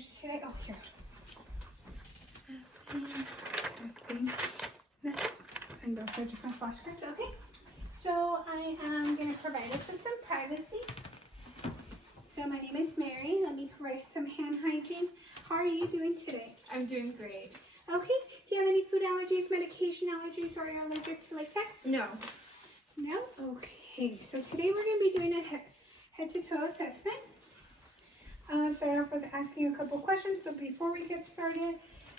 nurse today? Oh, here. Nothing. And those are different flashcards. Okay. So I am going to provide us with some privacy. So my name is Mary. Let me provide some hand hygiene. How are you doing today? I'm doing great. Okay. Do you have any food allergies, medication allergies, or are you allergic to latex? No. No? Okay. So today we're going to be doing a head-to-toe assessment. Start off with asking you a couple questions, but before we get started,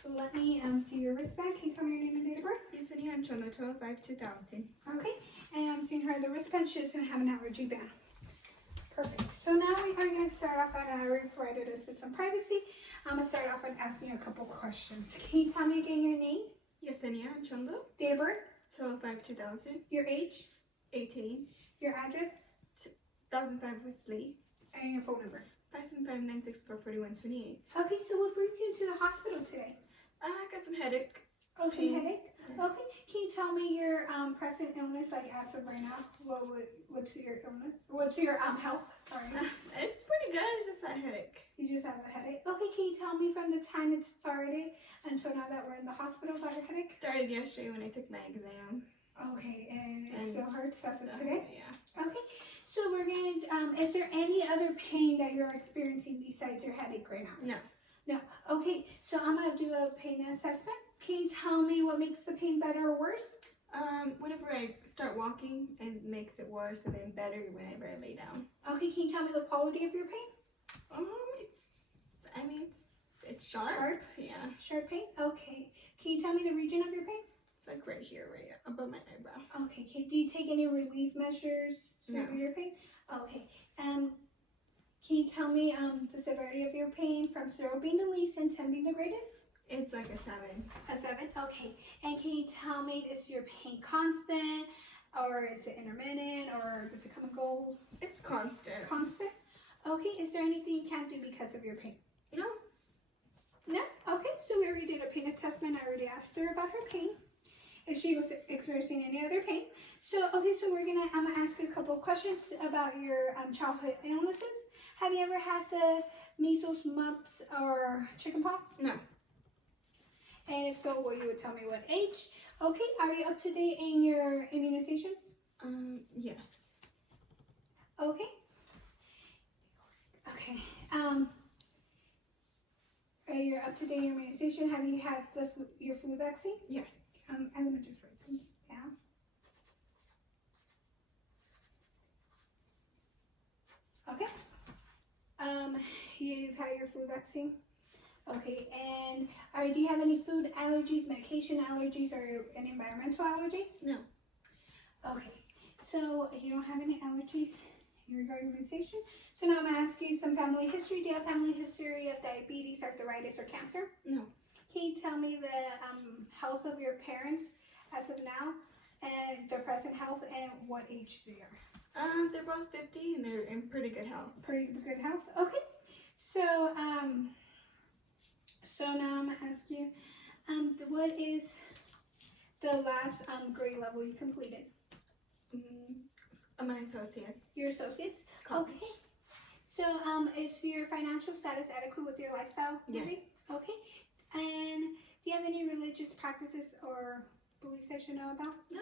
let me see your wristband. Can you tell me your name and date of birth? Yesenia Anchondo, 12/5/2000. Okay. And I'm seeing her the wristband. She doesn't have an allergy band. Perfect. So now we are going to start off, and I already provided us with some privacy. I'm going to start off with asking you a couple questions. Can you tell me again your name, Yesenia Anchondo, date of birth, 12/5/2000. your age, 18. your address, 1005 Wesley. and your phone number? 575-964-4128. Okay, so what brings you to the hospital today? I got some headache. Oh, some Pain. headache? Okay. Can you tell me your present illness, like as of right now? What's your illness? What's your health? Sorry. It's pretty good. I just had a headache. You just have a headache. Okay, can you tell me from the time it started until now that we're in the hospital about your headache? Started yesterday when I took my exam. Okay, and it And still hurts as of So, today? yeah. Okay, so we're gonna, is there any other pain that you're experiencing besides your headache right now? No. No. Okay, so I'm gonna do a pain assessment. Can you tell me what makes the pain better or worse? Whenever I start walking, it makes it worse, and then better whenever I lay down. Okay, can you tell me the quality of your pain? It's sharp. Sharp? Yeah. Sharp pain? Okay. Can you tell me the region of your pain? It's like right here, right above my eyebrow. Okay. Do you take any relief measures to No. relieve your pain? Okay. Can you tell me the severity of your pain from 0 being the least and 10 being the greatest? It's like a 7. A 7? Okay. And can you tell me, is your pain constant, or is it intermittent, or does it come and go? It's constant. Constant? Okay. Is there anything you can't do because of your pain? No. No? Okay. So we already did a pain assessment. I already asked her about her pain, if she was experiencing any other pain. So, okay, so I'm gonna ask you a couple of questions about your childhood illnesses. Have you ever had the measles, mumps, or chickenpox? No. And if so, well, you would tell me what age. Okay, are you up to date in your immunizations? Yes. Okay. Okay. You're up to date in your immunization. Have you had your flu vaccine? Yes. I'm gonna just write some down. Okay. You've had your flu vaccine. Okay, and do you have any food allergies, medication allergies, or any environmental allergies? No. Okay, so you don't have any allergies in regard to immunization. So now I'm gonna ask you some family history. Do you have family history of diabetes, arthritis, or cancer? No. Can you tell me the health of your parents as of now, and their present health, and what age they are? They're both 50 and they're in pretty good health. Pretty good health. Okay. So so now I'm gonna ask you, what is the last grade level you completed? My associates. Your associates. College. Okay. So is your financial status adequate with your lifestyle? Yes. Okay. And do you have any religious practices or beliefs I should know about? No.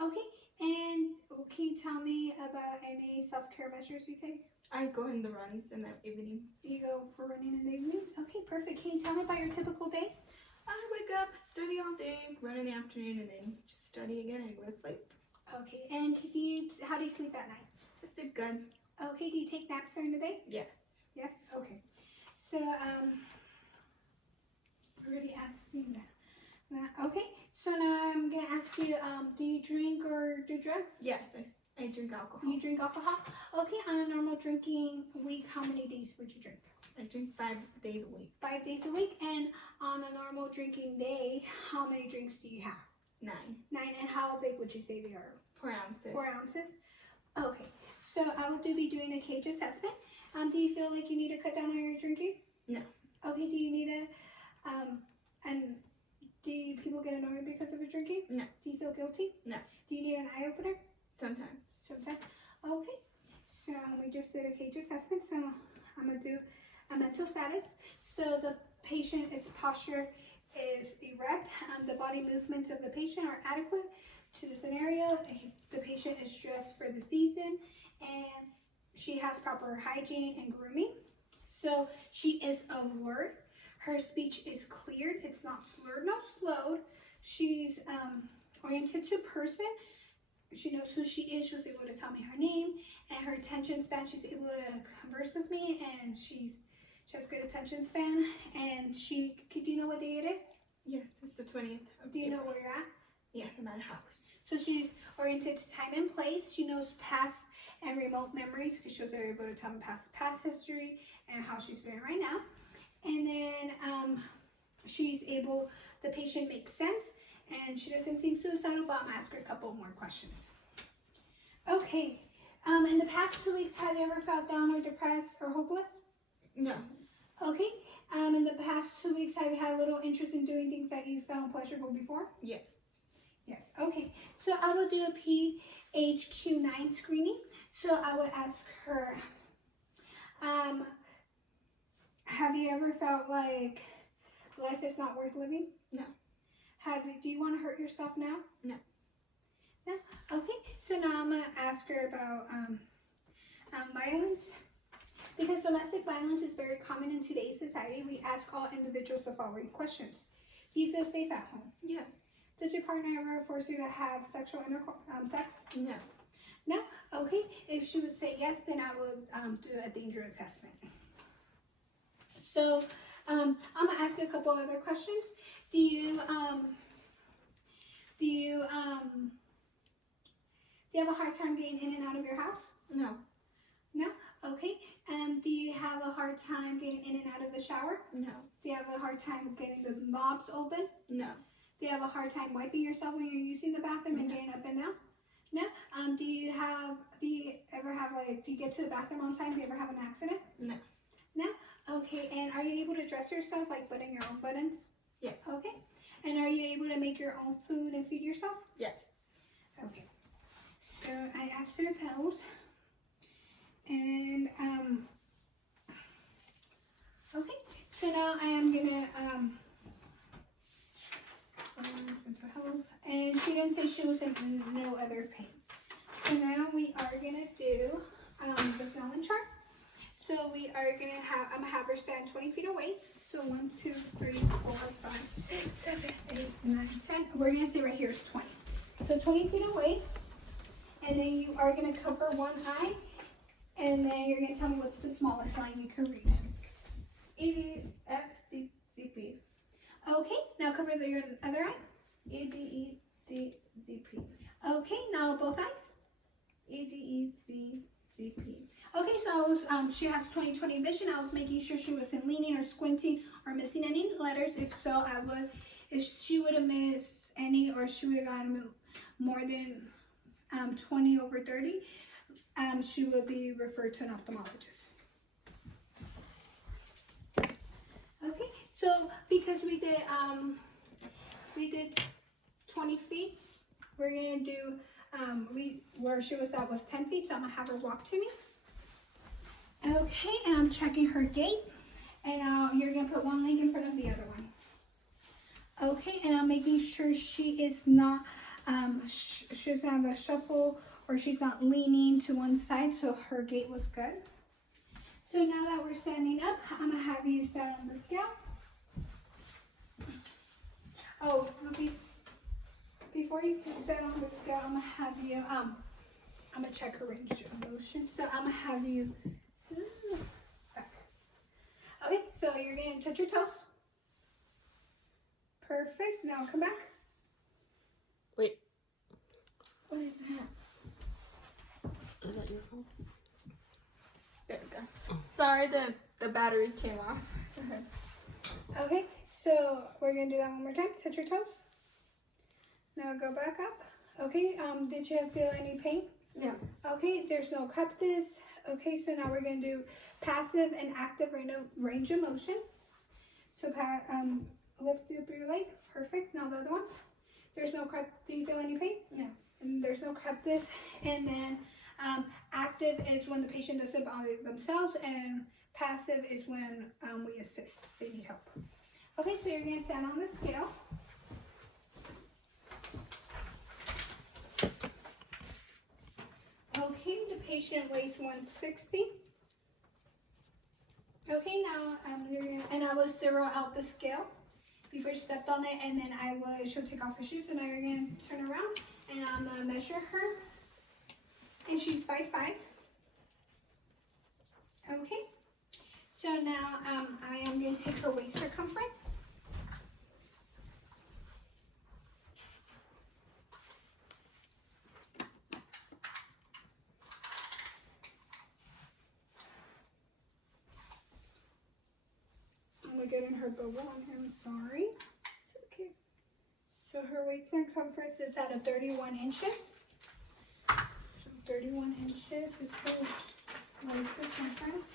Okay. And can you tell me about any self-care measures you take? I go in the runs in the evenings. You go for running in the evening? Okay, perfect. Can you tell me about your typical day? I wake up, study all day, run in the afternoon, and then just study again and go to sleep. Okay. And how do you sleep at night? I sleep good. Okay. Do you take naps during the day? Yes. Yes. Okay. So already asked you that. Okay. So now I'm gonna ask you, do you drink or do drugs? Yes, I drink alcohol. You drink alcohol? Okay, on a normal drinking week, how many days would you drink? I drink 5 days a week. 5 days a week. And on a normal drinking day, how many drinks do you have? 9. 9. And how big would you say they are? 4 ounces. 4 ounces? Okay. So I will be doing a cage assessment. Do you feel like you need to cut down on your drinking? No. Okay, do you need and do people get annoyed because of your drinking? No. Do you feel guilty? No. Do you need an eye opener? Sometimes. Sometimes. Okay. So we just did a cage assessment. So I'm gonna mental status. So the patient's posture is erect. The body movements of the patient are adequate to the scenario. The patient is dressed for the season, and she has proper hygiene and grooming. So she is alert. Her speech is cleared. It's not slurred, not slowed. She's oriented to person. She knows who she is. She was able to tell me her name and her attention span. She's able to converse with me, and she has good attention span. And do you know what day it is? Yes, it's the 20th. Do you know where you're at? Yes, I'm at a house. So she's oriented to time and place. She knows past and remote memories because she was able to tell me past history and how she's feeling right now. And then the patient makes sense, and she doesn't seem suicidal, but I'm gonna ask her a couple more questions. Okay, in the past 2 weeks, have you ever felt down or depressed or hopeless? No. Okay, in the past 2 weeks, have you had a little interest in doing things that you found pleasurable before? Yes. Yes, okay. So I will do a PHQ-9 screening. So I would ask her, have you ever felt like life is not worth living? No. Do you want to hurt yourself now? No. No? Okay, so now I'm going to ask her about violence. Because domestic violence is very common in today's society, we ask all individuals the following questions. Do you feel safe at home? Yes. Does your partner ever force you to have sexual sex? No. No? Okay, if she would say yes, then I would do a danger assessment. So, I'm going to ask you a couple other questions. Do you have a hard time getting in and out of your house? No. No? Okay. Do you have a hard time getting in and out of the shower? No. Do you have a hard time getting the knobs open? No. Do you have a hard time wiping yourself when you're using the bathroom and getting up and down? No? Do you get to the bathroom on time? Do you ever have an accident? No. No? Okay, and are you able to dress yourself, like button your own buttons? Yes. Okay. And are you able to make your own food and feed yourself? Yes. Okay. So I asked her those. And, okay. So now I am gonna, mental health. And she didn't say she was in no other pain. So now we are gonna do, the Snellen chart. So we are gonna I'm gonna have her stand 20 feet away. So 1, 2, 3, 4, 5, 6, 7, 8, 9, 10. We're gonna say right here is 20. So 20 feet away. And then you are gonna cover one eye. And then you're gonna tell me what's the smallest line you can read. EDFCZP. Okay, now cover your other eye. EDECZP. Okay, now both eyes. EDECZP. Okay, so she has 20/20 vision. I was making sure she wasn't leaning or squinting or missing any letters. If so, if she would have missed any, or she would have gotten more than 20/30, she would be referred to an ophthalmologist. Okay, so because we did 20 feet, we're gonna do where she was at was 10 feet, so I'm gonna have her walk to me. Okay, and I'm checking her gait, and you're gonna put one leg in front of the other one. Okay, and I'm making sure she is not, she doesn't have a shuffle, or she's not leaning to one side, so her gait was good. So now that we're standing up, I'm gonna have you stand on the scale. Oh, before you stand on the scale, I'm gonna have you, I'm gonna check her range of motion. So I'm gonna have you back. Okay, so you're gonna touch your toes. Perfect. Now come back. Wait, What is that? is that your phone? There we go. Sorry, the battery came off. Go ahead. Okay, so we're gonna do that one more time. Touch your toes. Now go back up. Okay, did you feel any pain? No. Okay, there's no crepitus. Okay, so now we're gonna do passive and active range of motion. So lift up your leg. Perfect. Now the other one. There's no do you feel any pain? No. And there's no crepitus. And then Active is when the patient does it by themselves, and passive is when we assist, they need help. Okay, so you're going to stand on the scale. Okay, the patient weighs 160. Okay, now you're gonna, and I will zero out the scale before she stepped on it, and then she'll take off her shoes. So now you're gonna turn around, and I'm gonna measure her, and she's 5'5". Okay, so now I am gonna take her waist circumference. I'm getting her bubble on here, I'm sorry. It's okay. So her waist circumference is at a 31 inches. So 31 inches is her waist circumference.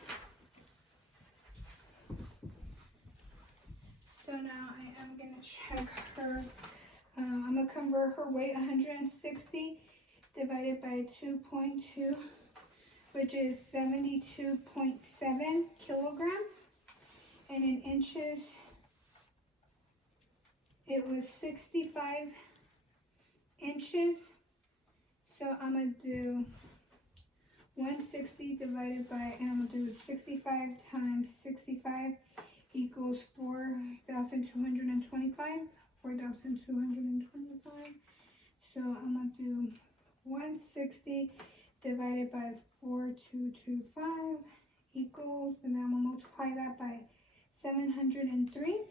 So now I am gonna check her. I'm gonna convert her weight 160 divided by 2.2, which is 72.7 kilograms. And in inches, it was 65 inches. So I'm gonna do 160 divided by, and I'm gonna do 65 times 65 equals 4,225. 4,225. So I'm gonna do 160 divided by 4,225 equals, and then I'm gonna multiply that by 703,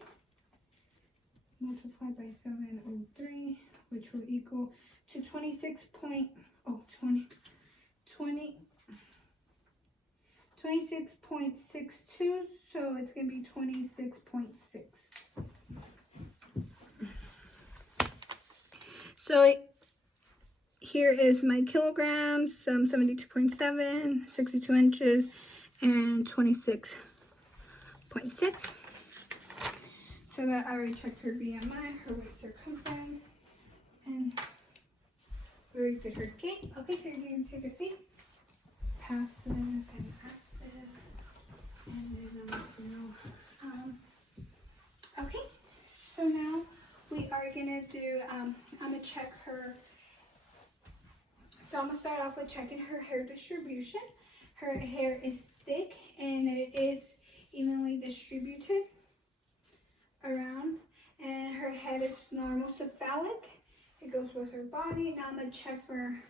multiplied by 703, which will equal to 26.62, so it's going to be 26.6. So here is my kilograms, 72.7, 62 inches, and 26.6. So that I already checked her BMI, her weight circumference, and we already did her gait. Okay, so you're going to take a seat. Passive and active. And then okay, so now we are going to do, I'm going to check her. So I'm going to start off with checking her hair distribution. Her hair is thick and it is evenly distributed around, and her head is normal cephalic. It goes with her body. Now I'm gonna check her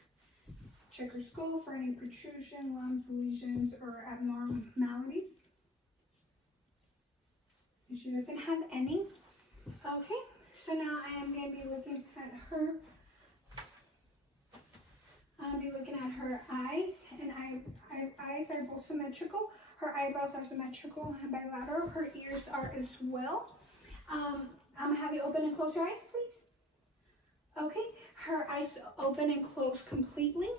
skull for any protrusion, lumps, lesions, or abnormalities. And she doesn't have any. Okay, so now I am gonna be looking at her. I'll be looking at her eyes, and eyes are both symmetrical. Her eyebrows are symmetrical and bilateral. Her ears are as well. I'm gonna have you open and close your eyes, please. Okay, her eyes open and close completely.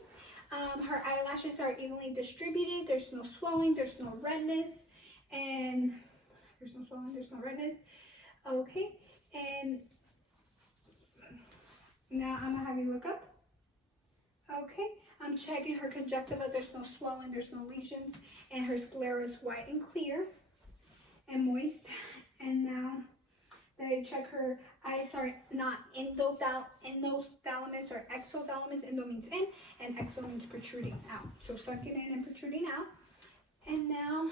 Her eyelashes are evenly distributed. There's no swelling, there's no redness, and there's no swelling, there's no redness. Okay, and now I'm gonna have you look up. Okay, I'm checking her conjunctiva. There's no swelling, there's no lesions, and her sclera is white and clear and moist. And now that I check her eyes are not endophthalmous or exophthalmous. Endo means in, and exo means protruding out. So sucking in and protruding out. And now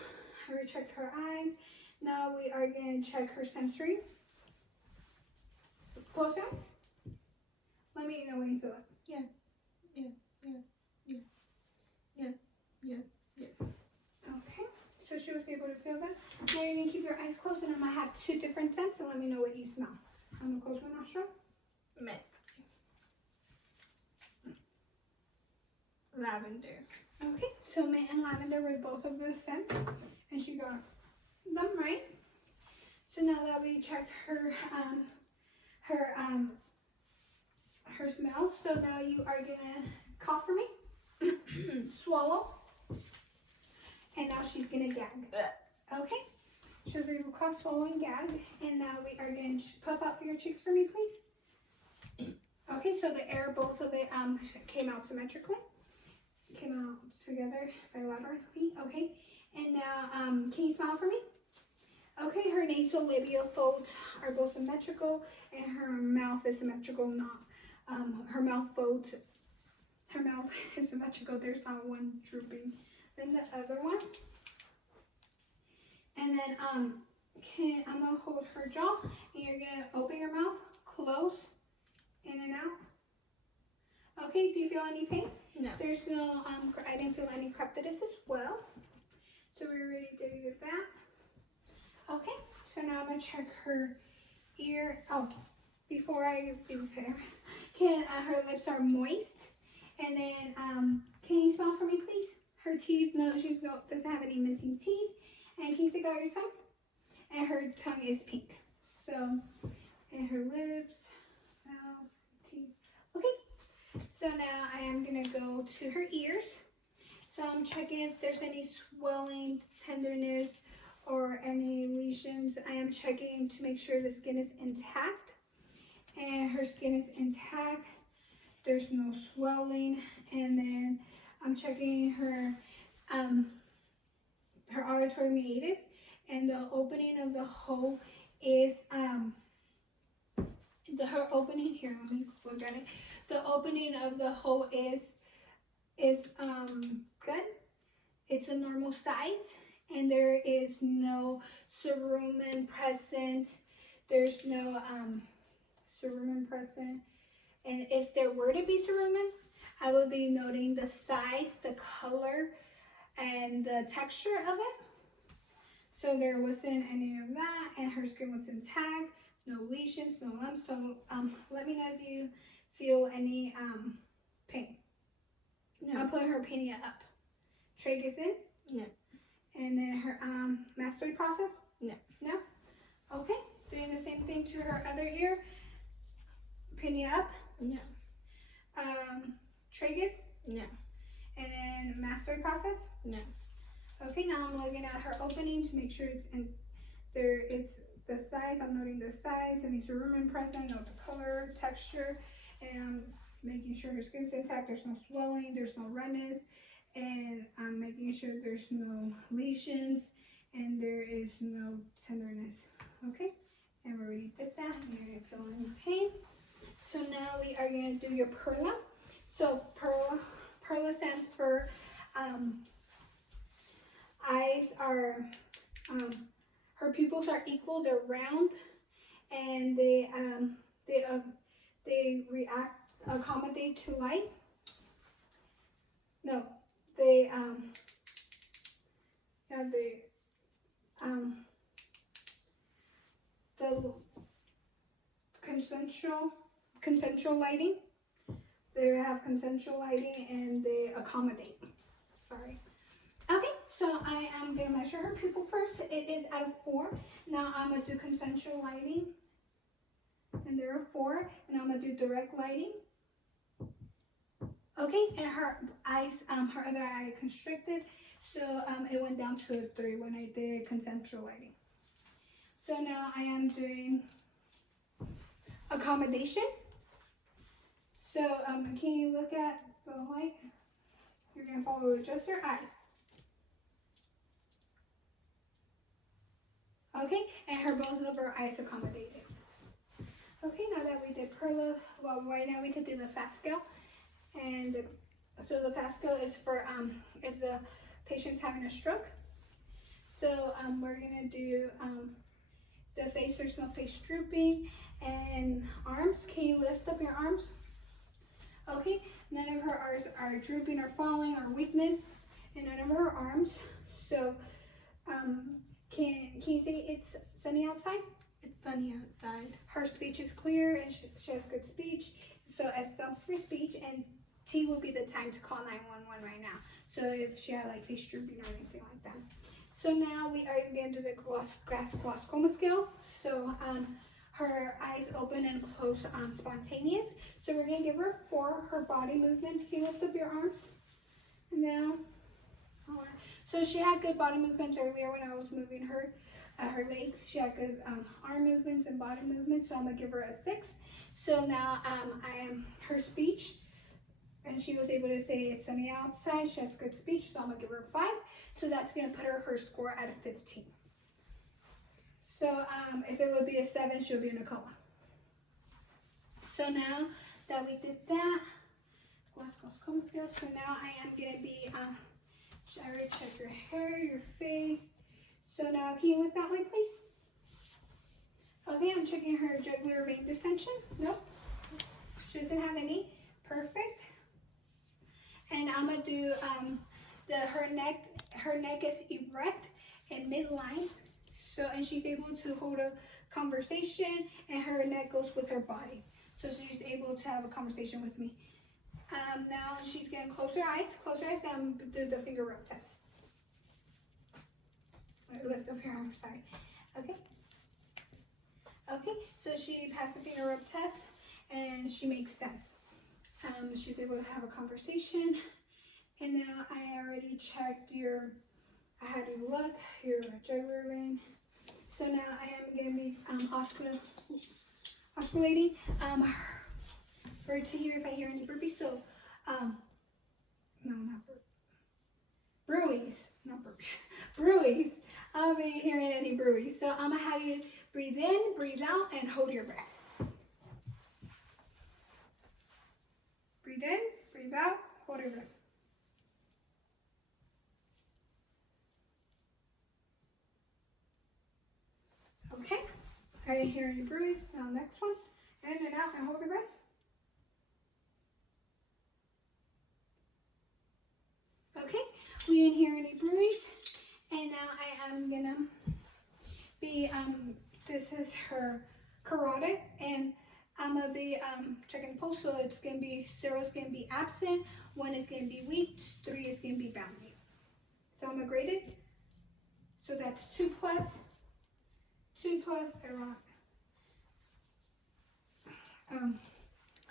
I rechecked her eyes. Now we are going to check her sensory. Close your eyes. Let me know when you feel it. Yes, yes, yes, yes, yes, yes, yes. Okay, so she was able to feel that. Now you're going to keep your eyes closed, and I'm going to have two different scents, and let me know what you smell. I'm going to close my nostril. Mint. Lavender. Okay, so mint and lavender were both of the scents, and she got them right. So now that we checked her smell, so now you are gonna cough for me, swallow, and now she's gonna gag. Okay, she was able to cough, swallow, and gag, and now we are going to puff out your cheeks for me, please. Okay, so the air, both of it came out symmetrically. came out together bilaterally. Okay. And now, can you smile for me? Okay, her nasolabial folds are both symmetrical, and her mouth is symmetrical. Not, her mouth folds. Her mouth is symmetrical. There's not one drooping than the other one. And then, I'm gonna hold her jaw, and you're gonna open your mouth, close, in and out. Okay. Do you feel any pain? No. There's no. I didn't feel any crepitus as well. So we're ready to do that. Okay, so now I'm gonna check her ear. Oh, before I do her, her lips are moist. And then, can you smile for me, please? Her teeth, no, doesn't have any missing teeth. And can you stick out your tongue? And her tongue is pink. So, and her lips, mouth, teeth. Okay, so now I am gonna go to her ears. So I'm checking if there's any swelling, tenderness, or any lesions. I am checking to make sure the skin is intact. And her skin is intact. There's no swelling. And then I'm checking her her auditory meatus. And the opening of the hole is her opening here. Let me look at it. The opening of the hole is good. It's a normal size, and there is no cerumen present. There's no cerumen present. And if there were to be cerumen, I would be noting the size, the color, and the texture of it. So there wasn't any of that, and her skin was intact, no lesions, no lumps. So let me know if you feel any pain. No. I'll put her pinea up. Tragus in? No. And then her mastoid process? No. No? Okay. Doing the same thing to her other ear. Pinea up. No. Tragus? No. And then mastoid process? No. Okay, now I'm looking at her opening to make sure it's in there. It's the size. I'm noting the size, any cerumen present, note the color, texture, and I'm making sure her skin's intact. There's no swelling, there's no redness, and I'm making sure there's no lesions and there is no tenderness. Okay, and we already did that. You're gonna feel any pain. So now we are gonna do your perla. So perla stands for eyes are her pupils are equal. They're round, and they accommodate to light. No, the consensual lighting. They have consensual lighting and they accommodate. Sorry. Okay, so I am gonna measure her pupil first. It is out of 4. Now I'm gonna do consensual lighting, and there are 4. And I'm gonna do direct lighting. Okay, and her eyes, her other eye constricted, so it went down to a 3 when I did consensual lighting. So now I am doing accommodation. So can you look at the light? You're gonna follow just your eyes. Okay, and both of her eyes accommodated. Okay, now that we did perla, well, right now we could do the fast scale. And so the fast scale is for if the patient's having a stroke. So we're gonna do the face. There's no face drooping, and arms. Can you lift up your arms? Okay, none of her arms are drooping or falling or weakness, and none of her arms. So can you say it's sunny outside? It's sunny outside. Her speech is clear, and she has good speech. So S stands for speech, and T will be the time to call 911 right now. So if she had like face drooping or anything like that. So now we are going to do the glaucoma scale. So her eyes open and close spontaneous. So we're going to give her 4. Her body movements. Can you lift up your arms? Now. So she had good body movements earlier when I was moving her legs. She had good arm movements and body movements. So I'm going to give her a 6. So now I am her speech. And she was able to say it's sunny outside. She has good speech, so I'm gonna give her a 5. So that's gonna put her score at a 15. So if it would be a 7, she'll be in a coma. So now that we did that, Glasgow's coma scale. So now I am gonna be I already checked your hair, your face. So now can you look that way, please? Okay, I'm checking her jugular vein distension. Nope, she doesn't have any. Perfect. And I'm gonna do her neck is erect and midline. So, and she's able to hold a conversation, and her neck goes with her body. So she's able to have a conversation with me. Now she's getting closer eyes, and do the finger rub test. Lift up her arm, sorry. Okay. Okay, so she passed the finger rub test, and she makes sense. She's able to have a conversation. And now I already checked I had you look, your jugular vein. So now I am going to be oscillating to hear if I hear any burpees. So, no, not bruies, not burpees, bruies. I'll be hearing any bruies. So I'm going to have you breathe in, breathe out, and hold your breath. Breathe in, breathe out, hold your breath. Okay, I didn't hear any bruise. Now next one, in and out and hold your breath. Okay, we didn't hear any bruise. And now I am gonna be, this is her carotid, and I'm gonna be checking pulse. So it's gonna be, 0 is gonna be absent, 1 is gonna be weak, 3 is gonna be bounding. So I'm gonna grade it. So that's 2 plus,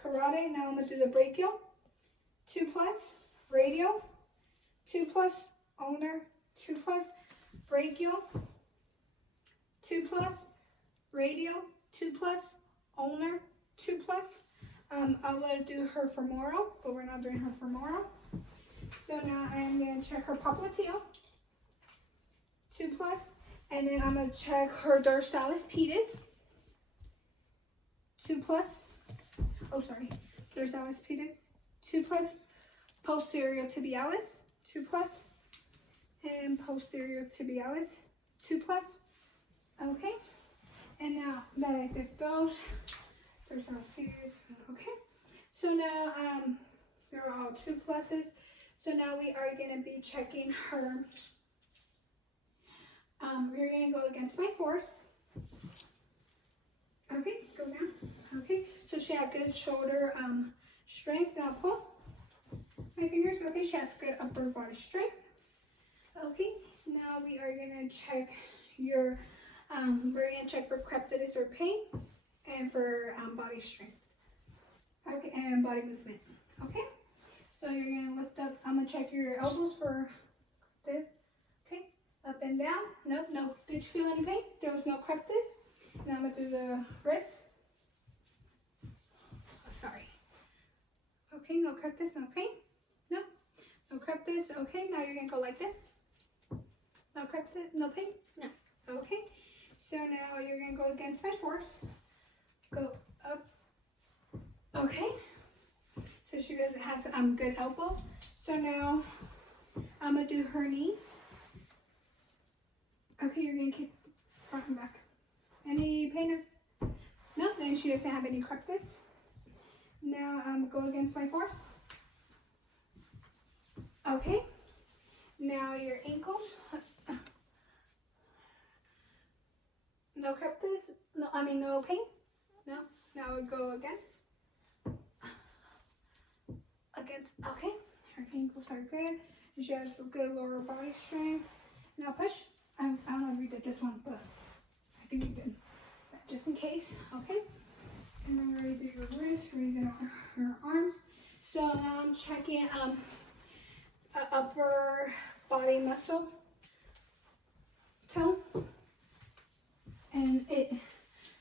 carotid. Now I'm gonna do the brachial. 2 plus, radial. 2 plus, ulnar. 2 plus, brachial. 2 plus, radial. 2 plus, ulnar. 2 plus. I'm gonna do her femoral, but we're not doing her femoral. So now I'm gonna check her popliteal. 2 plus. And then I'm going to check her dorsalis pedis. 2 plus. Oh, sorry. Dorsalis pedis. 2 plus. Posterior tibialis. 2 plus. And posterior tibialis. 2 plus. Okay. And now that I did those, dorsalis pedis. Okay. So now they're all 2 pluses. So now we are going to be checking her. We're going to go against my force. Okay, go down. Okay, so she had good shoulder strength. Now pull my fingers. Okay, she has good upper body strength. Okay, now we are going to check your, we're going to check for crepitus or pain, and for body strength. Okay, and body movement. Okay, so you're going to lift up, I'm going to check your elbows for there. Okay. Up and down. Nope, no. Did you feel any pain? There was no crepitus. Now I'm going to do the wrist. Oh, sorry. Okay, no crepitus, no pain. No. No crepitus. Okay, now you're going to go like this. No crepitus, no pain? No. Okay. So now you're going to go against my force. Go up. Okay. So she has good elbow. So now I'm going to do her knees. Okay, you're going to kick front and back. Any pain? No, then she doesn't have any crepitus. Now go against my force. Okay. Now your ankles. No crepitus? No, I mean no pain? No? Now we go against. Okay. Her ankles are good. She has good lower body strength. Now push. I don't know if we did this one, but I think we did. Just in case, okay? And then we're ready to do your wrist, ready to do her arms. So now I'm checking upper body muscle tone. And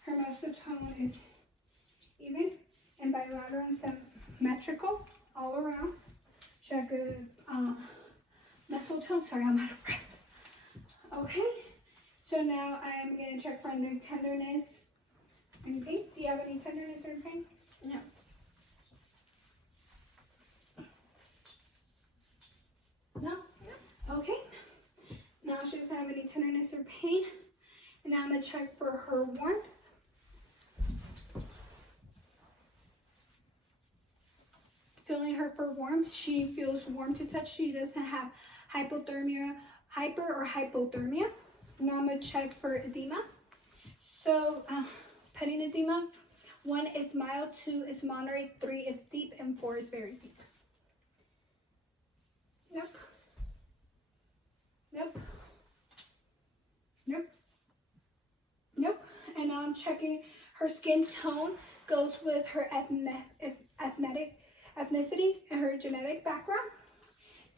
her muscle tone is even and bilateral and symmetrical all around. Check good muscle tone. Sorry, I'm out of breath. Okay, so now I'm gonna check for any tenderness. Anything? Do you have any tenderness or pain? No. No? Okay. Now she doesn't have any tenderness or pain. And now I'm gonna check for her warmth. Feeling her for warmth. She feels warm to touch. She doesn't have hypothermia, hyper or hypothermia. Now I'm gonna check for edema. So, petting edema. 1 is mild, 2 is moderate, 3 is deep, and 4 is very deep. Nope. Nope. Nope. Nope. And now I'm checking her skin tone goes with her ethnicity and her genetic background.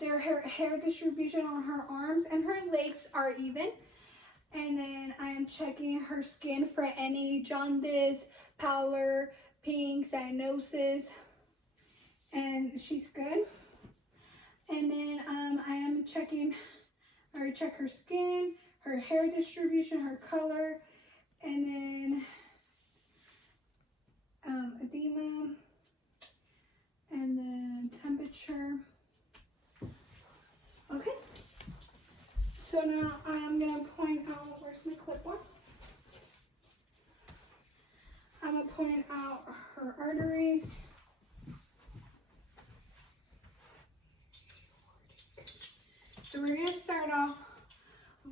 Her hair distribution on her arms and her legs are even. And then I'm checking her skin for any jaundice, pallor, pink, cyanosis, and she's good. And then I am checking, or check her skin, her hair distribution, her color, and then edema, and then temperature. Okay. So now I'm gonna point out, where's my clipboard? I'm gonna point out her arteries. So we're gonna start off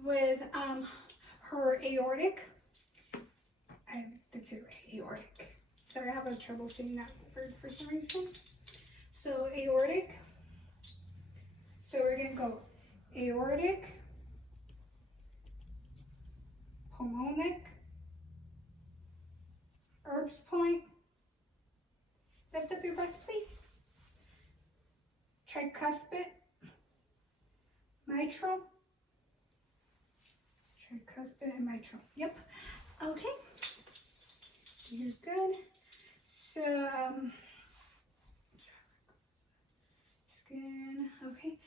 with her aortic. That's it, right? Aortic. Sorry, I have a trouble saying that for some reason. So aortic. So we're gonna go aortic, pulmonic, Erb's point. Lift up your breast, please. Tricuspid, mitral, tricuspid and mitral. Yep. Okay. You're good. So, skin. Okay.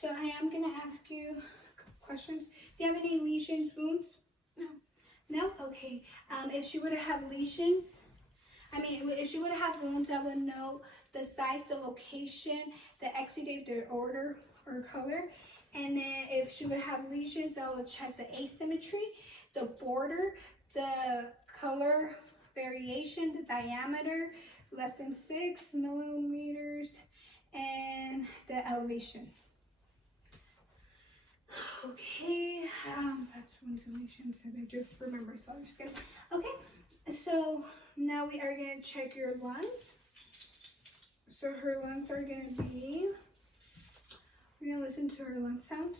So I am gonna ask you a couple questions. Do you have any lesions, wounds? No. No? Okay. If she were to have lesions, if she would have wounds, I would know the size, the location, the exudate, the order or color. And then if she would have lesions, I would check the asymmetry, the border, the color variation, the diameter, less than 6 millimeters, and the elevation. Okay, that's wounds and lesions, and I just remembered, so I'm just gonna, okay, so now we are gonna check your lungs. So her lungs are gonna be, we're gonna listen to her lung sounds.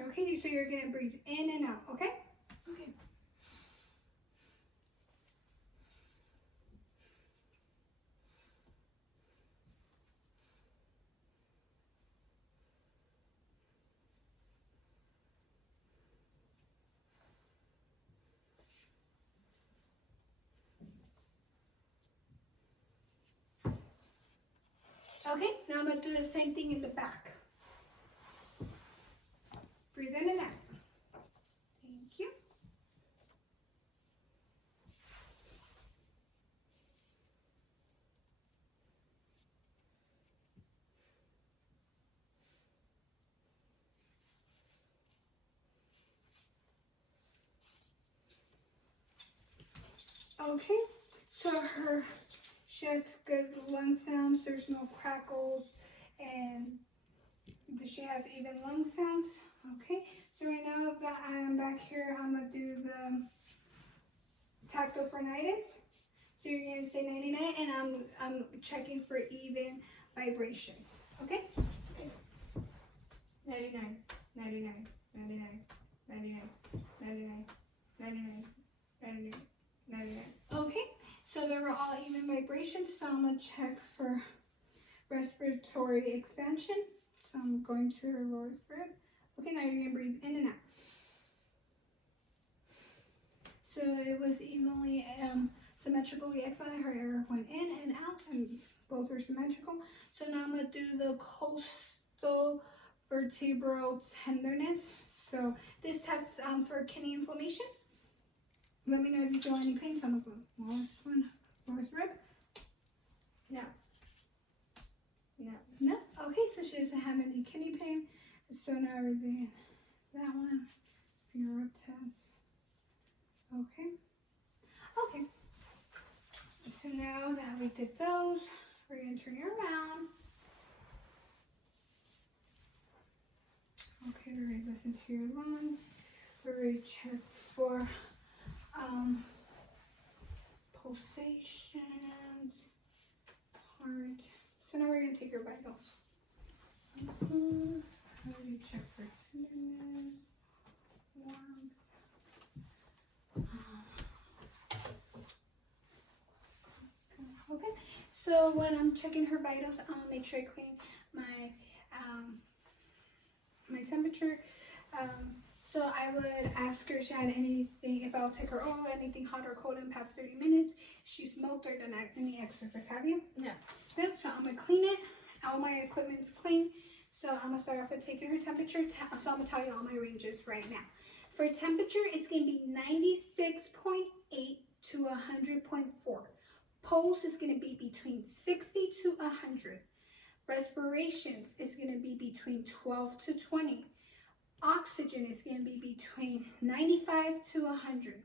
Okay, so you're gonna breathe in and out, okay? Okay. Okay, now I'm gonna do the same thing in the back. Breathe in and out. Thank you. Okay, so she has good lung sounds, there's no crackles, and she has even lung sounds. Okay, so right now that I'm back here, I'm gonna do the tactile phrenitis. So you're gonna say 99, and I'm checking for even vibrations. Okay? 99, 99, 99, 99, 99, 99, 99, 99. Okay, so they were all even vibrations, so I'm gonna check for respiratory expansion. So I'm going to her lower rib. Okay, now you're gonna breathe in and out. So it was evenly symmetrically exhaled. Her air went in and out, and both are symmetrical. So now I'm gonna do the coastal vertebral tenderness. So this tests for kidney inflammation. Let me know if you feel any pain. So I'm gonna go lowest one, lowest rib. No. No? Okay, so she doesn't have any kidney pain. So now we're doing that one. Finger rub test. Okay. Okay. So now that we did those, we're going to turn you around. Okay, we're going to listen to your lungs. We're going to check for pulsations, heart. So now we're going to take your vitals. We're going to check for tenderness, warmth. Okay, so when I'm checking her vitals, I'm gonna make sure I clean my my temperature. So I would ask her if she had anything, if I'll take her oil, anything hot or cold in the past 30 minutes. She smoked or done any exercise, have you? No. Good, so I'm gonna clean it. All my equipment's clean. So I'm gonna start off with taking her temperature. So I'm gonna tell you all my ranges right now. For temperature, it's gonna be 96.8 to 100.4. Pulse is going to be between 60 to 100. Respirations is going to be between 12 to 20. Oxygen is going to be between 95 to 100.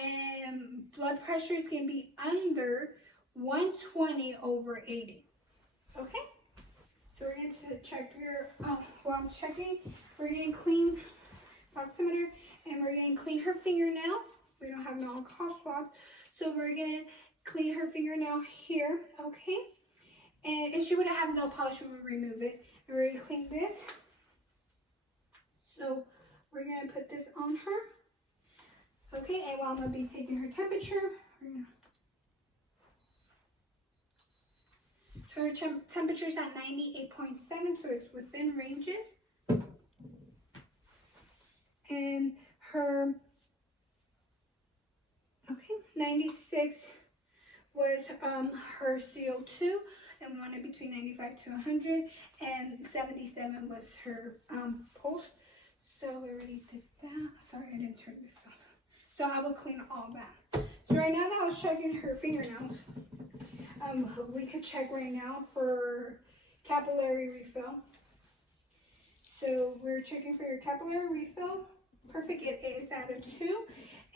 And blood pressure is going to be under 120 over 80. Okay? So we're going to check your, while I'm checking, we're going to clean oximeter and we're going to clean her fingernail. We don't have no alcohol swab. So we're going to clean her fingernail here, okay? And if she would have nail polish, we would remove it. And we're gonna clean this. So we're gonna put this on her. Okay, and while I'm gonna be taking her temperature, so her temperature's at 98.7, so it's within ranges. And her, okay, 96 was her CO2, and we wanted between 95 to 100, and 77 was her pulse. So we already did that. Sorry, I didn't turn this off. So I will clean all that. So right now that I was checking her fingernails, we could check right now for capillary refill. So we're checking for your capillary refill. Perfect, it is at a 2.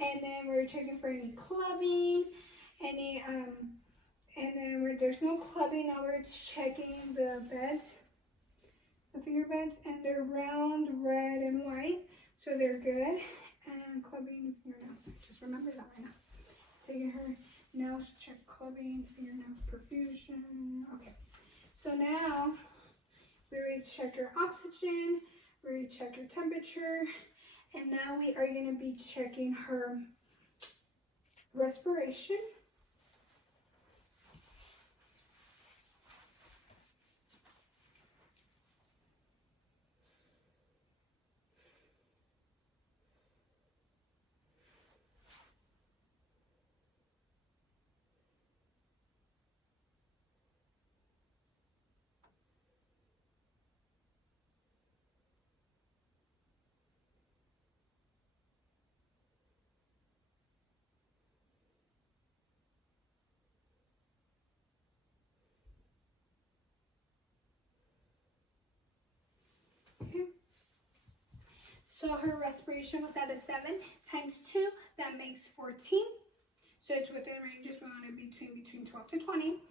And then we're checking for any clubbing, any and then there's no clubbing. Now we're checking the beds, the finger beds, and they're round, red, and white, so they're good. And clubbing fingernails, just remember that right now. Taking her nails, check clubbing, fingernails, perfusion. Okay, so now we're ready to check your oxygen, we're ready to check your temperature, and now we are going to be checking her respiration. Okay. So her respiration was at a 7 times 2, that makes 14. So it's within ranges. We want it between 12 to 20.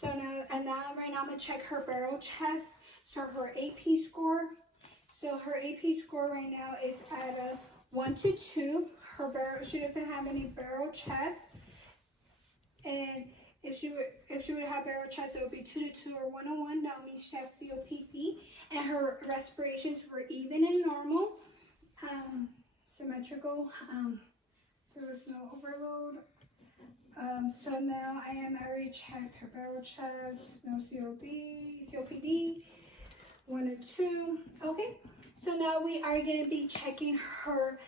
So now, and now right now I'm gonna check her barrel chest. So her AP score. So her AP score right now is at a 1 to 2. Her barrel, she doesn't have any barrel chest. And if she would have barrel chest, it would be 2 to 2 or 1 to 1. That means she has COPD. And her respirations were even and normal, symmetrical. There was no overload. So now I already checked her barrel chest, no COPD, 1 and 2. Okay, so now we are going to be checking her,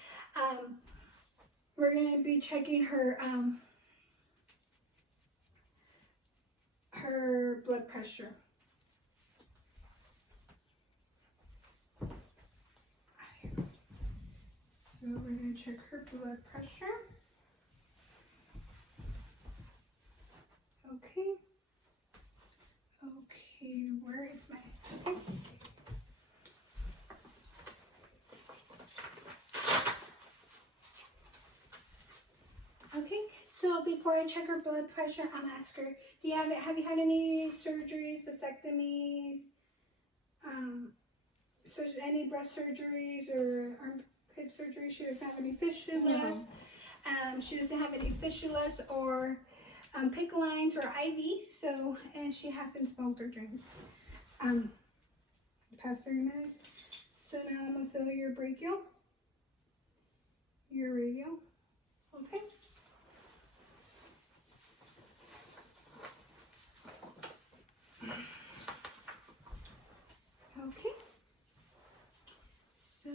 her blood pressure. So we're going to check her blood pressure. Okay. Okay, where is my... Okay, so before I check her blood pressure, I'm asking her, have you had any surgeries, vasectomies, any breast surgeries or armpit surgery? She doesn't have any fistulas. No. She doesn't have any fistulas or PICC lines or IVs. So, and she hasn't smoked or drank the past 30 minutes. So now I'm gonna feel your brachial, your radial. Okay. Okay. So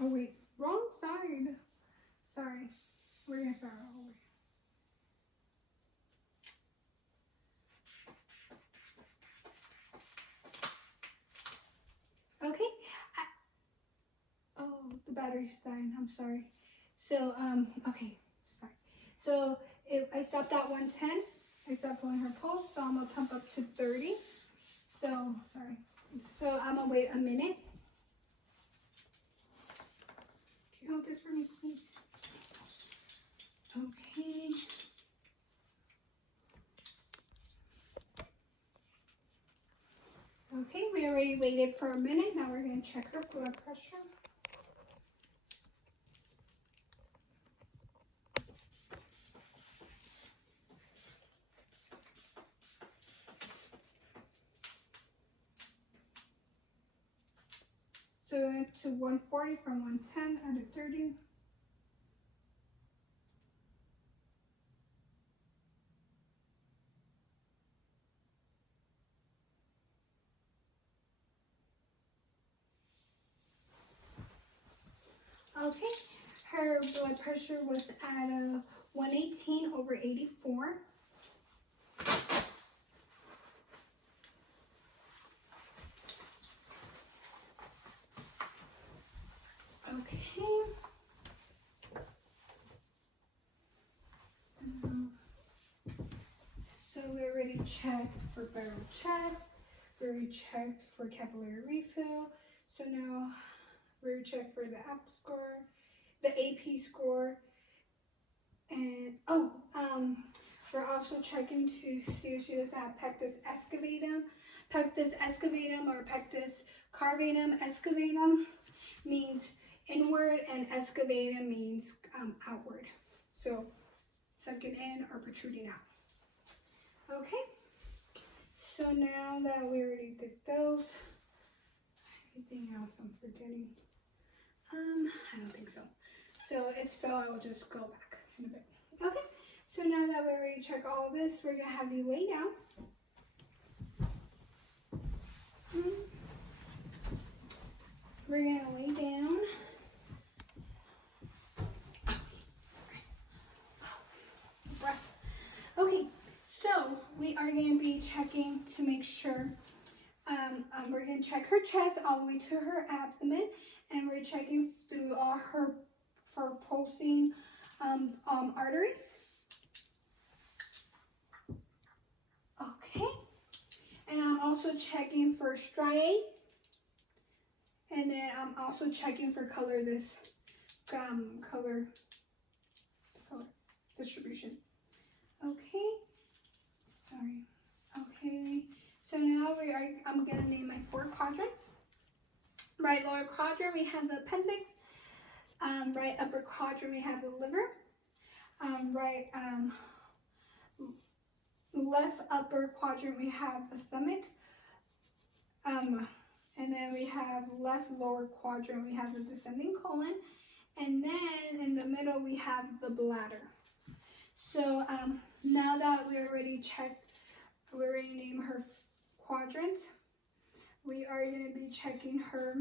oh wait, wrong side. Sorry. We're gonna start all over. Okay. Oh, the battery's dying. I'm sorry. So okay, sorry. So I stopped at 110. I stopped feeling her pulse, so I'm gonna pump up to 30. So sorry. So I'm gonna wait a minute. Can you hold this for me, please? Okay. Okay, we already waited for a minute. Now we're gonna check her blood pressure. So we went to 140 from 110 out of 30. Okay, her blood pressure was at 118 over 84. Okay. So we already checked for barrel chest. We already checked for capillary refill. So now we already checked for the AP score, the AP score, and we're also checking to see if she doesn't have pectus excavatum. Pectus excavatum or pectus carvatum. Excavatum means inward and excavatum means outward. So sunken in or protruding out. Okay. So now that we already did those, anything else I'm forgetting? I don't think so. So if so, I will just go back in a bit. Okay. So now that we already checked all of this, we're gonna have you lay down. We're gonna lay down. Breath. Okay, so we are gonna be checking to make sure. We're gonna check her chest all the way to her abdomen, and we're checking through all her pulsing arteries. Okay, and I'm also checking for striae, and then I'm also checking for color distribution. Okay, sorry. Okay, so now I'm gonna name my 4 quadrants. Right lower quadrant we have the appendix. Right upper quadrant we have the liver. Left upper quadrant we have the stomach. And then we have left lower quadrant we have the descending colon. And then in the middle we have the bladder. So now that we already checked, we already named her quadrants, we are going to be checking her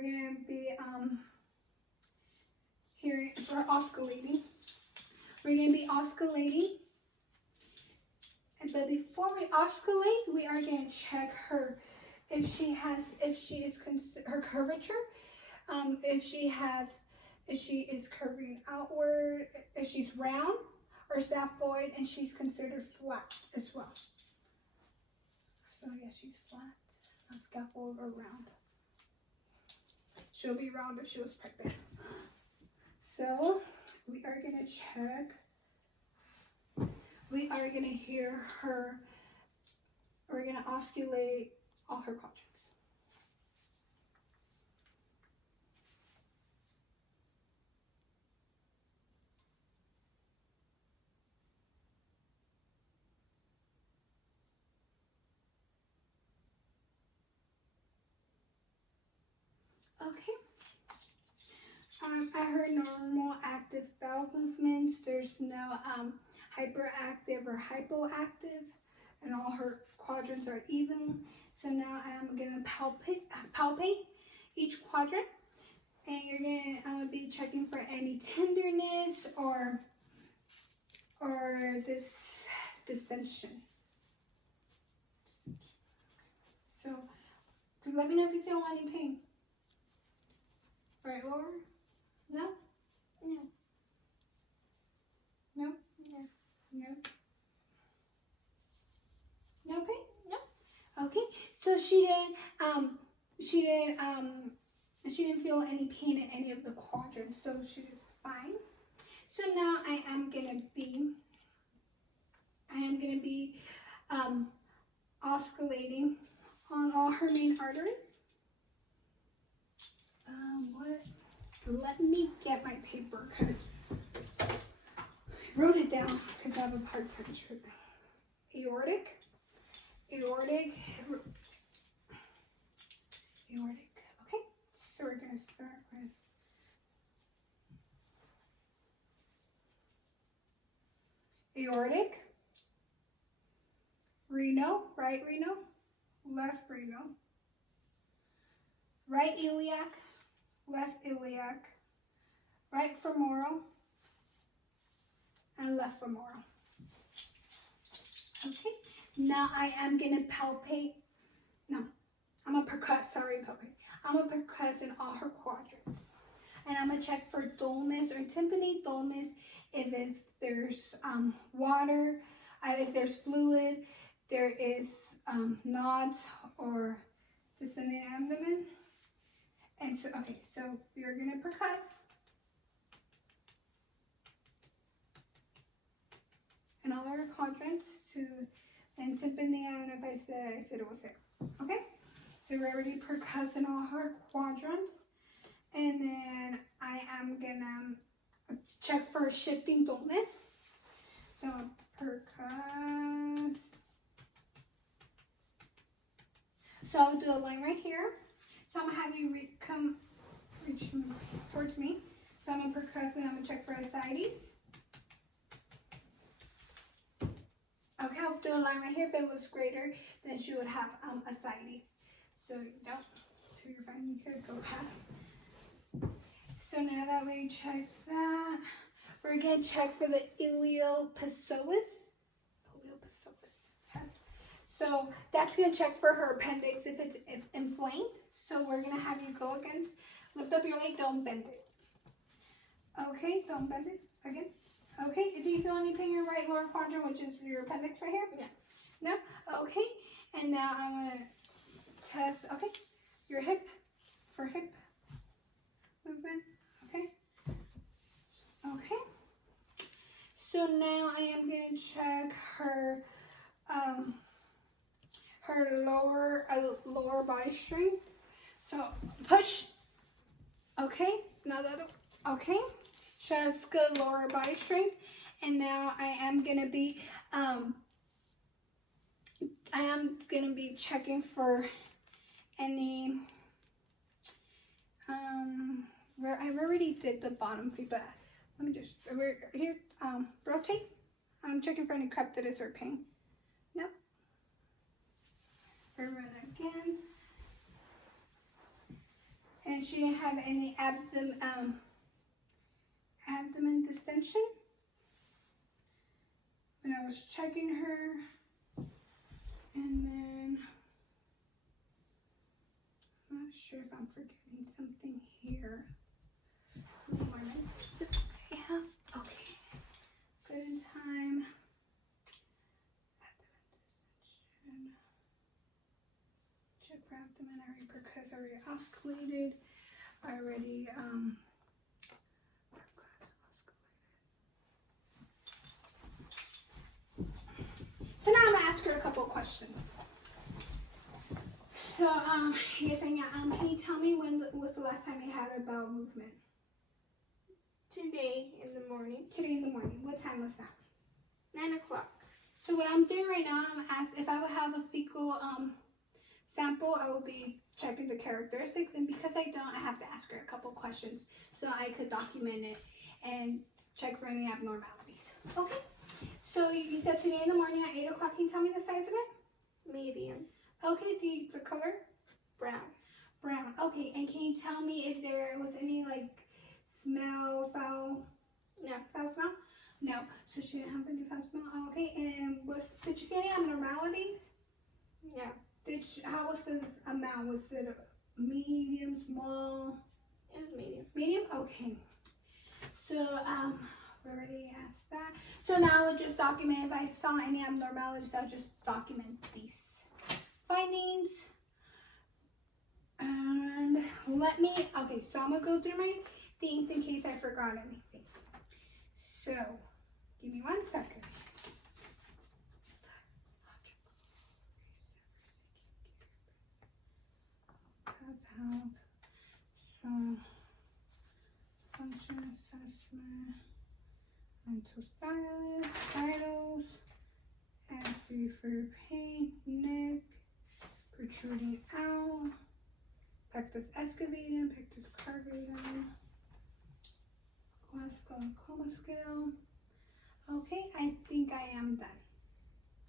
we're gonna be here for oscillating. We're gonna be oscillating. But before we oscillate, we are gonna check her if she is her curvature, if she is curving outward, if she's round or scaphoid, and she's considered flat as well. So yeah, she's flat, not scaphoid or round. She'll be round if she was pregnant. So we are gonna check. We are gonna hear her. We're gonna osculate all her quadrants. Okay. I heard normal active bowel movements. There's no hyperactive or hypoactive, and all her quadrants are even. So now I'm gonna palpate each quadrant, and I'm gonna be checking for any tenderness or this distension. So let me know if you feel any pain. Right, lower? No? No. No? No. No. No pain? No. Okay. So she didn't feel any pain in any of the quadrants, so she was fine. So now I am gonna be oscillating on all her main arteries. Let me get my paper because I wrote it down because I have a hard time with aortic. Okay, so we're gonna start with aortic, renal, right renal, left renal, right iliac, left iliac, right femoral, and left femoral. Okay, now I am gonna palpate. No, I'm gonna percuss. I'm gonna percuss in all her quadrants, and I'm gonna check for dullness or tympany dullness. If there's water, if there's fluid, there is nodes or descending abdomen. And so, okay, so we are gonna percuss in all our quadrants and tympany. I don't know if I said it was there. Okay, so we're already percussing all her quadrants, and then I am gonna check for shifting dullness. So percuss. So I'll do a line right here. So I'm gonna have you reach towards me. So I'm gonna percuss and I'm gonna check for ascites. Okay, I'll do a line right here. If it was greater, then she would have ascites. So no, so you're fine. You could go half. So now that we check that, we're gonna check for the iliopsoas test. So that's gonna check for her appendix if it's inflamed. So we're gonna have you go against, lift up your leg, don't bend it. Okay, don't bend it again. Okay, do you feel any pain in your right lower quadrant, which is your appendix right here? Yeah. No? Okay, and now I'm gonna test, okay, your hip, for hip movement, okay? Okay. So now I am gonna check her, her lower body strength. So push. Okay. Now the other. Okay. That's good lower body strength. And now I am gonna be checking for any I already did the bottom feet, but let me just here rotate. I'm checking for any crepitus or pain. No. Run again. And and she didn't have any abdomen distension. When I was checking her, and then I'm not sure if I'm forgetting something here. How many more minutes do I have? Okay, good in time. Abdomen distension. Check for abdomen. I already because I already osculated. I already So now I'm gonna ask her a couple of questions. So, Yesenia, can you tell me when was the last time you had a bowel movement? Today in the morning, Today in the morning. What time was that? 9 o'clock. So what I'm doing right now, I'm gonna ask if I would have a fecal sample, I will be checking the characteristics, and because I don't, I have to ask her a couple questions so I could document it and check for any abnormalities. Okay. So you said today in the morning at 8 o'clock. Can you tell me the size of it? Medium. Okay. The color? Brown. Brown. Okay. And can you tell me if there was any like foul smell? No. So she didn't have any foul smell. Okay. And did you see any abnormalities? Yeah. How was this amount? Was it medium, small? It was medium. Medium? Okay. So, we already asked that. So now I'll just document, if I saw any abnormalities, I'll just document these findings. And okay, so I'm gonna go through my things in case I forgot anything. So, give me 1 second. Health. So, function assessment, mental stylus, vitals, answer for pain, neck, protruding out, pectus excavatum, pectus cargatum, Glasgow coma scale. Okay, I think I am done.